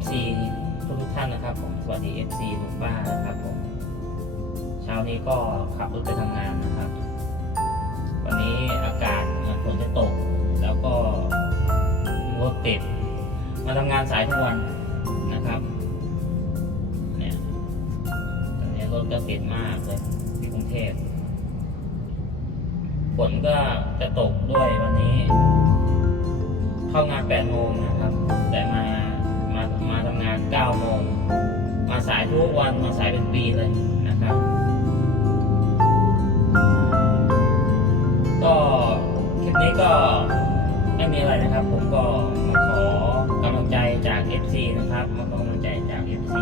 FC ทุกทุกๆท่านนะครับผมสวัสดี FC ลุงป้านะครับผมเช้านี้ก็ขับรถไปทำงานนะครับ วันนี้อากาศฝนจะตก แล้วก็รถติดมาทำงานสายทุกวันนะครับเนี่ยตอนนี้รถก็ติดมากเลยที่กรุงเทพฝนก็จะตกด้วยวันนี้ เข้างาน8โมงนะครับ แต่มา มามาทำงาน9โมงมาสายทุกวันมาสายเป็นปีเลยนะครับ ก็คลิปนี้ก็ไม่มีอะไรนะครับ ผมก็มาขอกำลังใจจาก FC นะครับมาขอกำลังใจจาก FC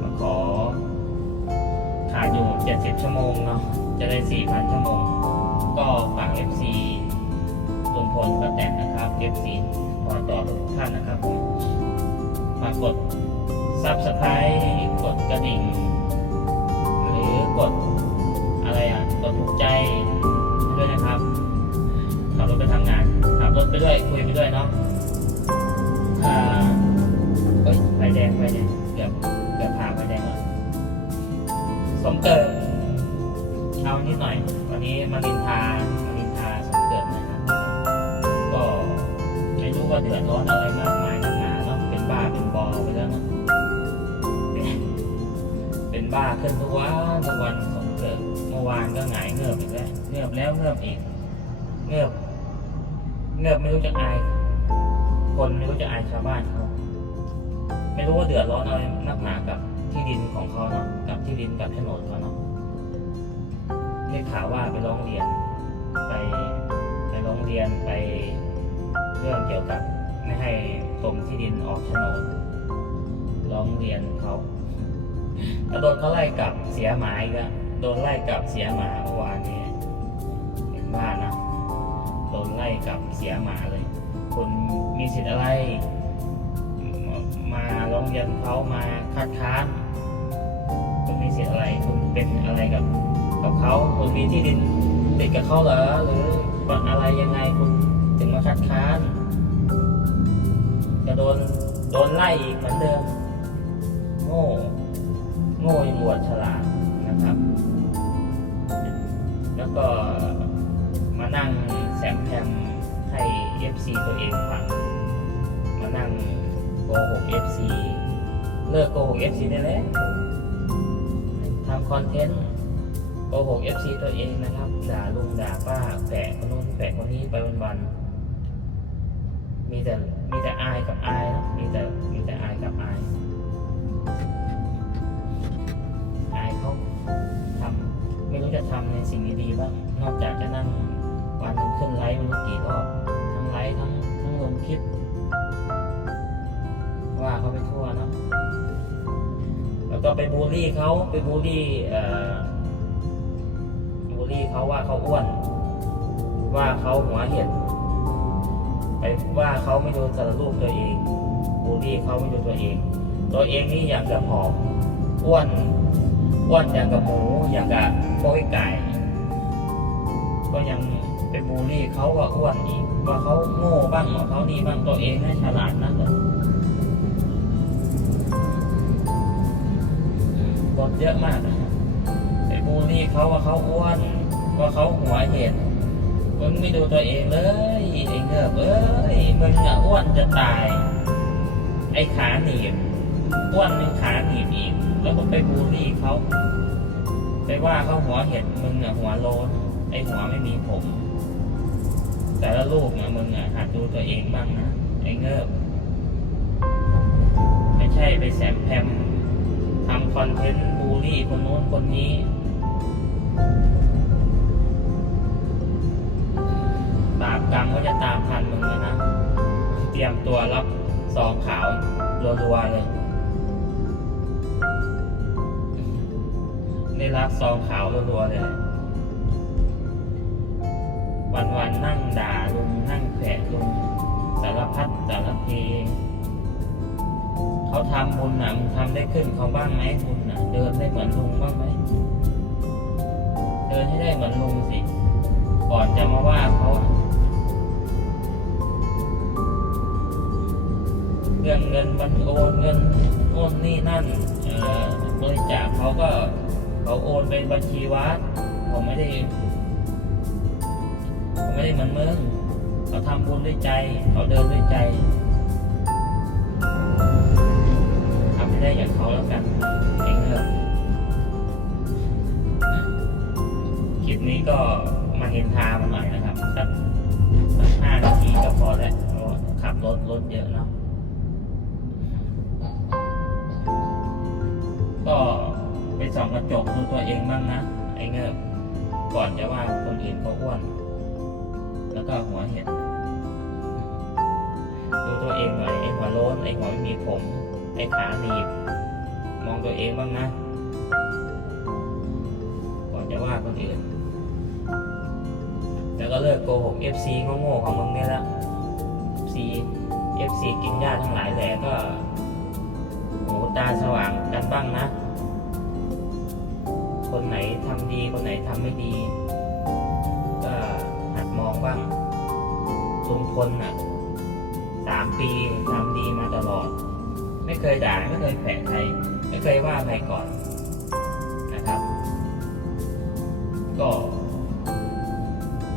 มาขอขาดอยู่ 70 ชั่วโมงเนาะจะได้ 4,000 ชั่วโมง ก็ฝาก FC ลุงพลป้าแตนนะครับ FC ขอต่อทุกท่านนะครับผม ฝากกด Subscribe กดกระดิ่ง หรือกดอะไรอะ กดถูกใจด้วยนะครับขับรถไปทำงานขับรถไปด้วยคุยไปด้วยเนาะอ่าเฮ้ยไฟแดงไฟแดงเกือบเกือบผ่าไฟแดงแล้วสมเกิดเอานิดหน่อย วันนี้มารินทามารินทาสมเกิดนะครับก็ไม่รู้ว่าเดือดร้อนอะไรมาก บ้าขึ้นทุกวันทุกวันสมเกิดเมื่อวานก็หงายเงือบอีกแล้วเงือบแล้วเงือบอีกเงือบเงือบไม่รู้จะอาย คนไม่รู้จะอายชาวบ้านเขาไม่รู้ว่าเดือดร้อนอะไรนักหนากับที่ดินของเขาเนาะกับที่ดินกับโฉนเขาเนาะได้ข่าวว่าไปร้องเรียน ไปไปร้องเรียนไปเรื่องเกี่ยวกับไม่ให้กรมที่ดินออกโฉนดร้องเรียนเขา แล้วโดนเขาไล่กลับเสียหมายก็โดนไล่กลับเสียหมาเมื่อวานนี้เห็นบ้านนะโดนไล่กลับเสียหมาเลยคุณมีสิทธิ์อะไร มาร้องเรียนเขามาคัดค้านคุณมีสิทธิ์อะไรคุณเป็นอะไรกับกับเขาคุณมีที่ดินติดกับเขาเหรอหรืออะไรยังไงคุณถึงมาคัดค้านจะโดนโดนไล่อีกเหมือนเดิมโง่ โง่ยังบวชฉลาดนะครับ แล้วก็มานั่งแซมแพมให้ FC ตัวเองฟังมานั่งโกหก FC เลิกโกหก FC ได้แล้วทำคอนเทนต์โกหก FC ตัวเองนะครับด่าลุงด่าป้าแปะคนนู้นแปะคนนี้ไปวันๆมีแต่มีแต่อายกับอายนะมีแต่มีแต่อายกับอายอาย เขาทำไม่รู้จะทำในสิ่งดีๆบ้างนอกจากจะนั่งวันหนึงขึ้นไลฟ์ไม่รู้กี่รอบทั้งไลฟ์ทั้งทั้งลงคลิป ว่าเขาไปทั่วเนอะแล้วก็ไปบูลลี่เขาไปบูลลี่เอ่อบูลลี่เขาว่าเขาอ้วน ว่าเขาหัวเห็ดไปว่าเขาไม่ดูสารรูปตัวเองบูลลี่เขาไม่ดูตัวเอง ตัวเองนี่อยากับผอมอ้วน อ้วนอย่างกับหมูอย่างกับโป้ยไก่ ก็ยังไปบูลลี่เขาว่าอ้วนอีกว่าเขาโง่บ้างว่าเขานี่บ้างตัวเองให้ฉลาดนักเลยบทเยอะมากนะครับไปบูลลี่เขาว่าเขาอ้วนว่าเขาหัวเห็ดมึงไม่ดูตัวเองเลยไอ้เงือบเอ้ยมึงอ้วนจะตาย ไอ้ขาหนีบอ้วนนึงขาหนีบอีก แล้วก็ไปบูลลี่เขาไปว่าเขาหัวเห็ดมึงอะหัวโลนไอหัวไม่มีผม แต่ละลูกเนี่ยมึงอะหัดดูตัวเองบ้างนะไอเงิบไม่ใช่ไปแสมแพมทำคอนเทนต์บูลลี่คนโน้นคนนี้บาปกรรมก็จะตามทันมึงแล้วนะ เตรียมตัวรับซองขาวรัวๆเลย ได้รับซองขาวรัวๆเลยวันๆนั่งด่าลุงนั่งแผะลุงสารพัดสารเพเขาทำบุญนะมึงทำได้ขึ้นเขาบ้างไหมบุญนะเดินได้เหมือนลุงบ้างไหมเดินให้ได้เหมือนลุงสิ ก่อนจะมาว่าเขาเรื่องเงินมันโอนเงินโอนนี่นั่นเออบริจาคเขาก็ เขาโอนเป็นบัญชีวัดผมไม่ได้ผมไม่ได้เหมือนมึงเขาทำบุญด้วยใจเขาเดินด้วยใจทำให้ได้อย่างเขาแล้วกันเองเถอะ ส่องกระจกดูตัวเองบ้างนะ ไอ้เงิบก่อนจะว่าคนอื่นเขาอ้วน แล้วก็หัวเห็ดดูตัวเองหน่อยไอ้หัวโล้นไอ้หัวไม่มีผม ไอ้ขาหนีบมองตัวเองบ้างนะ ก่อนจะว่าคนอื่น แล้วก็เลิกโกหก FC โง่ๆของมึงเนี่ยละ FC FC กินหญ้าทั้งหลายแหล่ก็หูตาสว่างกันบ้างนะ คนไหนทำดีคนไหนทำไม่ดี ก็หัดมองบ้างลุงพลน่ะสามปีทำดีมาตลอด ไม่เคยด่าไม่เคยแผลใครไม่เคยว่าใครก่อนนะครับ ก็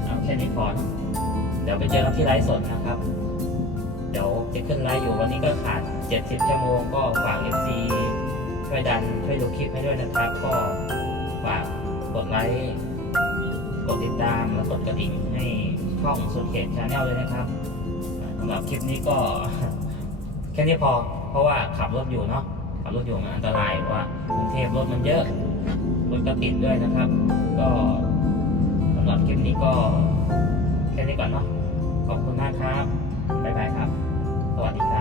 เอาแค่นี้พอนเดี๋ยวไปเจอกันที่ไลฟ์สดนะครับ เดี๋ยวจะขึ้นไลฟ์อยู่วันนี้ก็ขาด 70 ชั่วโมงก็ฝาก FC ช่วยดันช่วยดูคลิปให้ด้วยนะครับก็ ฝากกดไลค์กดติดตามและกดกระดิ่งให้ช่องสุดเขตชาแนลเลยนะครับสำหรับคลิปนี้ก็แค่นี้พอ เพราะว่าขับรถอยู่เนาะขับรถอยู่มันอันตรายเพราะว่ากรุงเทพรถมันเยอะรถก็ติดด้วยนะครับ ก็สำหรับคลิปนี้ก็แค่นี้ก่อนเนาะขอบคุณมากครับบ๊ายบายครับ สวัสดีครับ